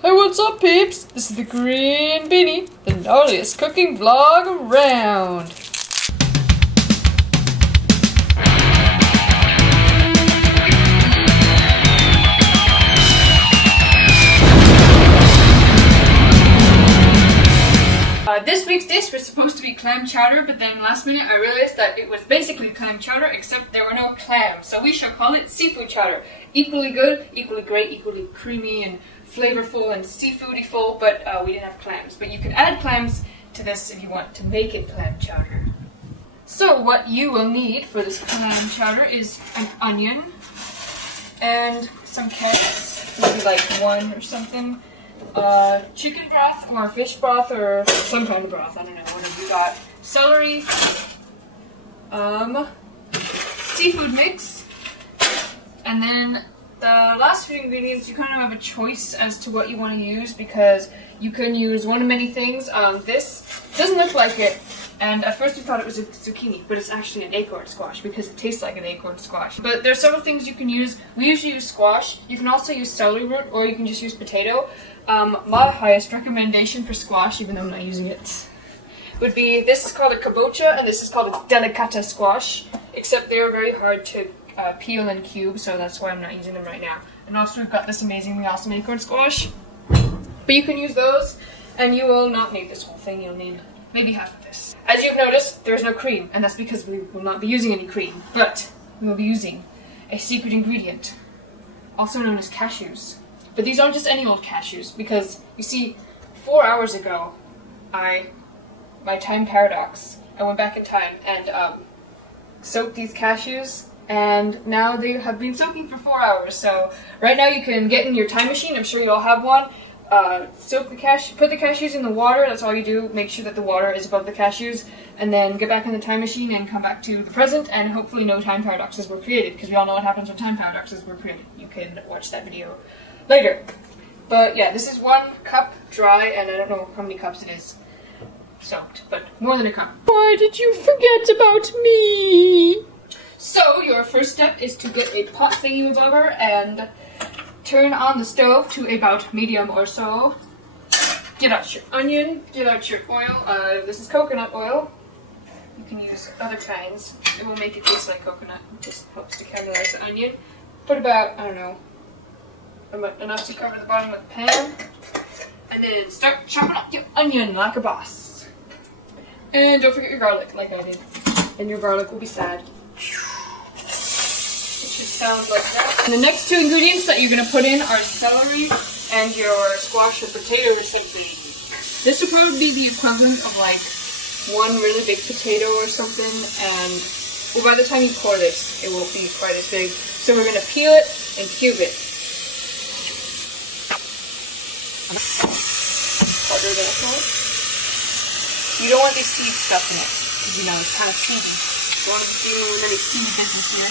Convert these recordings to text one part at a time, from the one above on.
Hey, what's up, peeps? This is the Green Beanie, the gnarliest cooking vlog around. This week's dish was supposed to be clam chowder, but then last minute I realized that it was basically clam chowder, except there were no clams, so we shall call it seafood chowder. Equally good, equally great, equally creamy and flavorful and seafoody full, but we didn't have clams. But you can add clams to this if you want to make it clam chowder. So what you will need for this clam chowder is an onion and some carrots, maybe like one or something. Chicken broth or fish broth or some kind of broth, I don't know, whatever you got. Celery, seafood mix, and then the last few ingredients you kind of have a choice as to what you want to use because you can use one of many things. This doesn't look like it, and at first we thought it was a zucchini, but it's actually an acorn squash because it tastes like an acorn squash. But there's several things you can use. We usually use squash. You can also use celery root, or you can just use potato. My highest recommendation for squash, even though I'm not using it, would be this is called a kabocha and this is called a delicata squash, except they're very hard to peel and cube, so that's why I'm not using them right now. And also we've got this amazingly awesome acorn squash. But you can use those, and you will not need this whole thing. You'll need maybe half of this. As you've noticed, there's no cream, and that's because we will not be using any cream, but we will be using a secret ingredient, also known as cashews. But these aren't just any old cashews, because, you see, 4 hours ago, my time paradox, I went back in time and soaked these cashews, and now they have been soaking for 4 hours. So right now you can get in your time machine, I'm sure you all have one, put the cashews in the water, that's all you do, make sure that the water is above the cashews, and then get back in the time machine and come back to the present, and hopefully no time paradoxes were created, because we all know what happens when time paradoxes were created. You can watch that video later. But yeah, this is 1 cup dry, and I don't know how many cups it is soaked, but more than a cup. Why did you forget about me? So your first step is to get a pot thingy-mabobber and turn on the stove to about medium or so. Get out your onion, get out your oil. This is coconut oil. You can use other kinds. It will make it taste like coconut. It just helps to caramelize the onion. Put about, I don't know, enough to cover the bottom of the pan, and then start chopping up your onion like a boss. And don't forget your garlic, like I did, and your garlic will be sad. It should sound like that. And the next 2 ingredients that you're going to put in are celery and your squash or potato simply. This would probably be the equivalent of like 1 really big potato or something, and well, by the time you pour this, it won't be quite as big. So we're going to peel it and cube it. Harder than I thought. You don't want these seeds stuck in it, because you know it's kind of seedy. You don't want to be doing any seed business here.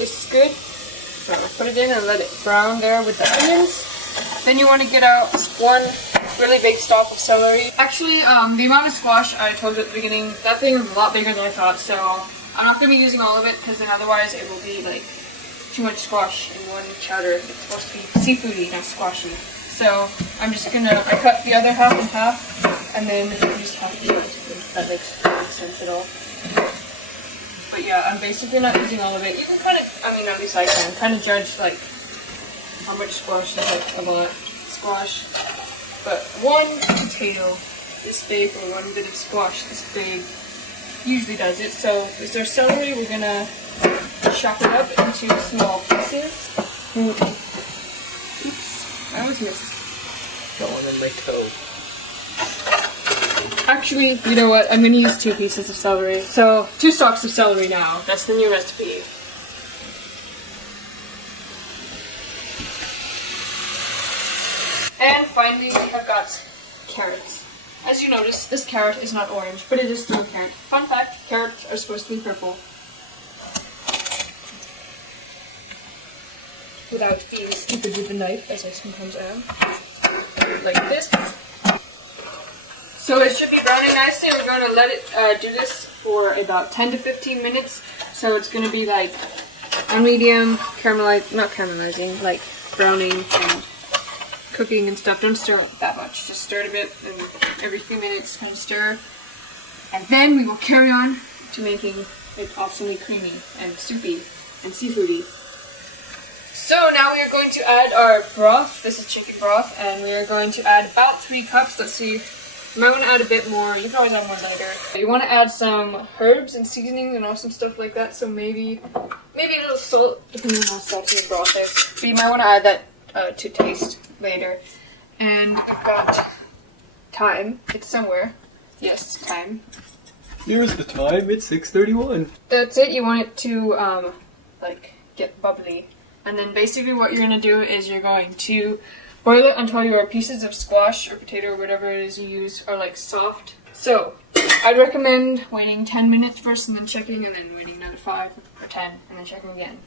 This is good. So put it in and let it brown there with the onions. Then you want to get out 1 really big stalk of celery. Actually, the amount of squash I told you at the beginning, that thing was a lot bigger than I thought, so I'm not going to be using all of it, because then otherwise it will be like too much squash in 1 chowder. It's supposed to be seafoody, not squashy. So I'm just gonna, I cut the other half in half, and then just half the other. That makes no sense at all. But yeah, I'm basically not using all of it. You can kind of, I mean, at least I can kind of judge like how much squash is like a lot squash. But 1 potato this big, or 1 bit of squash this big usually does it. So is there celery? We're gonna chop it up into small pieces. Oops, I always miss. Got one on my toe. Actually, you know what? I'm gonna use 2 pieces of celery. So 2 stalks of celery now. That's the new recipe. And finally, we have got carrots. As you notice, this carrot is not orange, but it is still a carrot. Fun fact, carrots are supposed to be purple. Without being stupid with the knife, as I sometimes am. Like this. So it should be browning nicely. We're going to let it do this for about 10 to 15 minutes. So it's going to be like on medium, not caramelizing, like browning and cooking and stuff. Don't stir it that much. Just stir it a bit, and every few minutes kind of stir. And then we will carry on to making it awesomely creamy and soupy and seafoody. So now we are going to add our broth. This is chicken broth, and we are going to add about 3 cups. Let's see. You might want to add a bit more. You can always add more later. You want to add some herbs and seasoning and awesome stuff like that. So maybe a little salt, depending on how salty the broth is. But you might want to add that to taste later. And I've got thyme. It's somewhere. Yes, thyme. Here's the time. It's 6:31. That's it. You want it to like get bubbly. And then basically what you're going to do is you're going to boil it until your pieces of squash or potato or whatever it is you use are like soft. So I'd recommend waiting 10 minutes first and then checking, and then waiting another 5 or 10 and then checking again.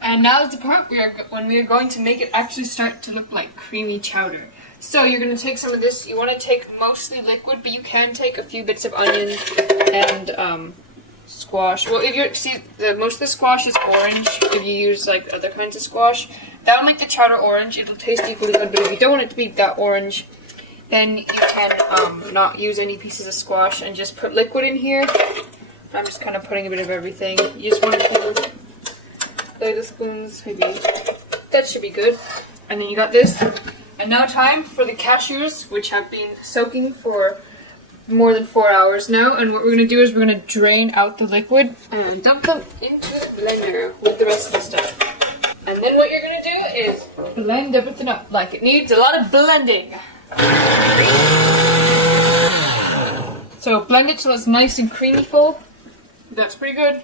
And now is the part when we are going to make it actually start to look like creamy chowder. So you're going to take some of this. You want to take mostly liquid, but you can take a few bits of onion and squash. Well, if most of the squash is orange. If you use like other kinds of squash, that'll make the chowder orange. It'll taste equally good. But if you don't want it to be that orange, then you can not use any pieces of squash and just put liquid in here. I'm just kind of putting a bit of everything. You just want to lay the spoons, maybe. That should be good. And then you got this. And now time for the cashews, which have been soaking for more than 4 hours now. And what we're going to do is we're going to drain out the liquid and dump them into the blender with the rest of the stuff. And then what you're going to do is blend everything up like it needs a lot of blending. So blend it till it's nice and creamy full. That's pretty good.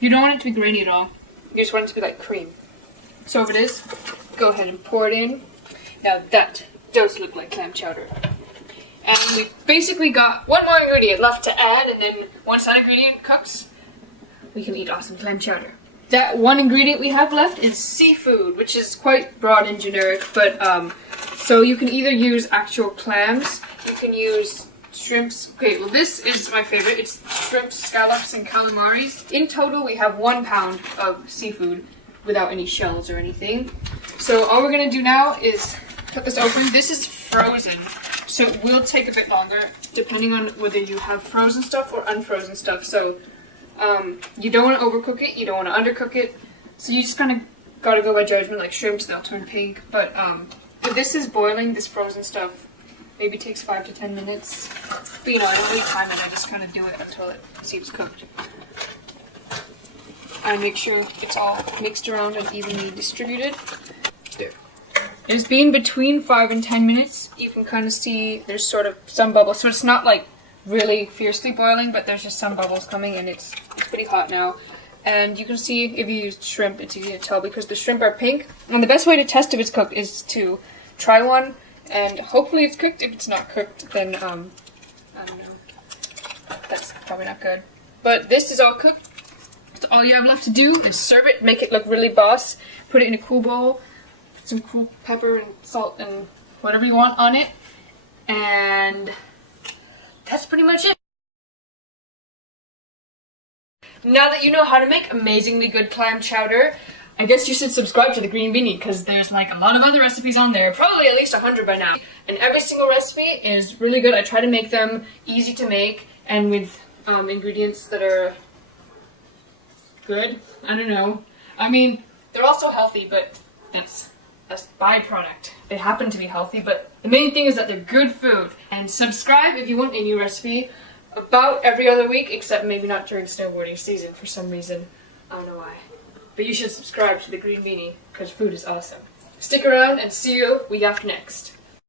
You don't want it to be grainy at all. You just want it to be like cream. So if it is, go ahead and pour it in. Now that does look like clam chowder. And we've basically got one more ingredient left to add, and then once that ingredient cooks, we can eat awesome clam chowder. That one ingredient we have left is seafood, which is quite broad and generic, but so you can either use actual clams, you can use shrimps. Okay, well this is my favorite. It's shrimps, scallops, and calamaris. In total, we have 1 pound of seafood without any shells or anything. So all we're gonna do now is cut this open. This is frozen, so it will take a bit longer, depending on whether you have frozen stuff or unfrozen stuff. So you don't want to overcook it, you don't want to undercook it. So you just kind of gotta go by judgment. Like shrimps, they'll turn pink. But this is boiling, this frozen stuff, maybe takes 5 to 10 minutes. But you know, I don't really time it, I just kind of do it until it seems cooked. And make sure it's all mixed around and evenly distributed. There. It's been between 5 and 10 minutes. You can kind of see there's sort of some bubbles. So it's not like really fiercely boiling, but there's just some bubbles coming, and it's pretty hot now. And you can see if you used shrimp, it's easy to tell because the shrimp are pink. And the best way to test if it's cooked is to try one, and hopefully it's cooked. If it's not cooked, then I don't know. That's probably not good. But this is all cooked. So all you have left to do is serve it, make it look really boss, put it in a cool bowl, put some cool pepper and salt and whatever you want on it, and that's pretty much it. Now that you know how to make amazingly good clam chowder, I guess you should subscribe to the Green Beanie, because there's like a lot of other recipes on there, probably at least 100 by now. And every single recipe is really good. I try to make them easy to make and with ingredients that are good. I don't know. I mean, they're also healthy, but that's byproduct. They happen to be healthy, but the main thing is that they're good food. And subscribe if you want a new recipe about every other week, except maybe not during snowboarding season for some reason. I don't know why. But you should subscribe to the Green Beanie, because food is awesome. Stick around and see you week after next.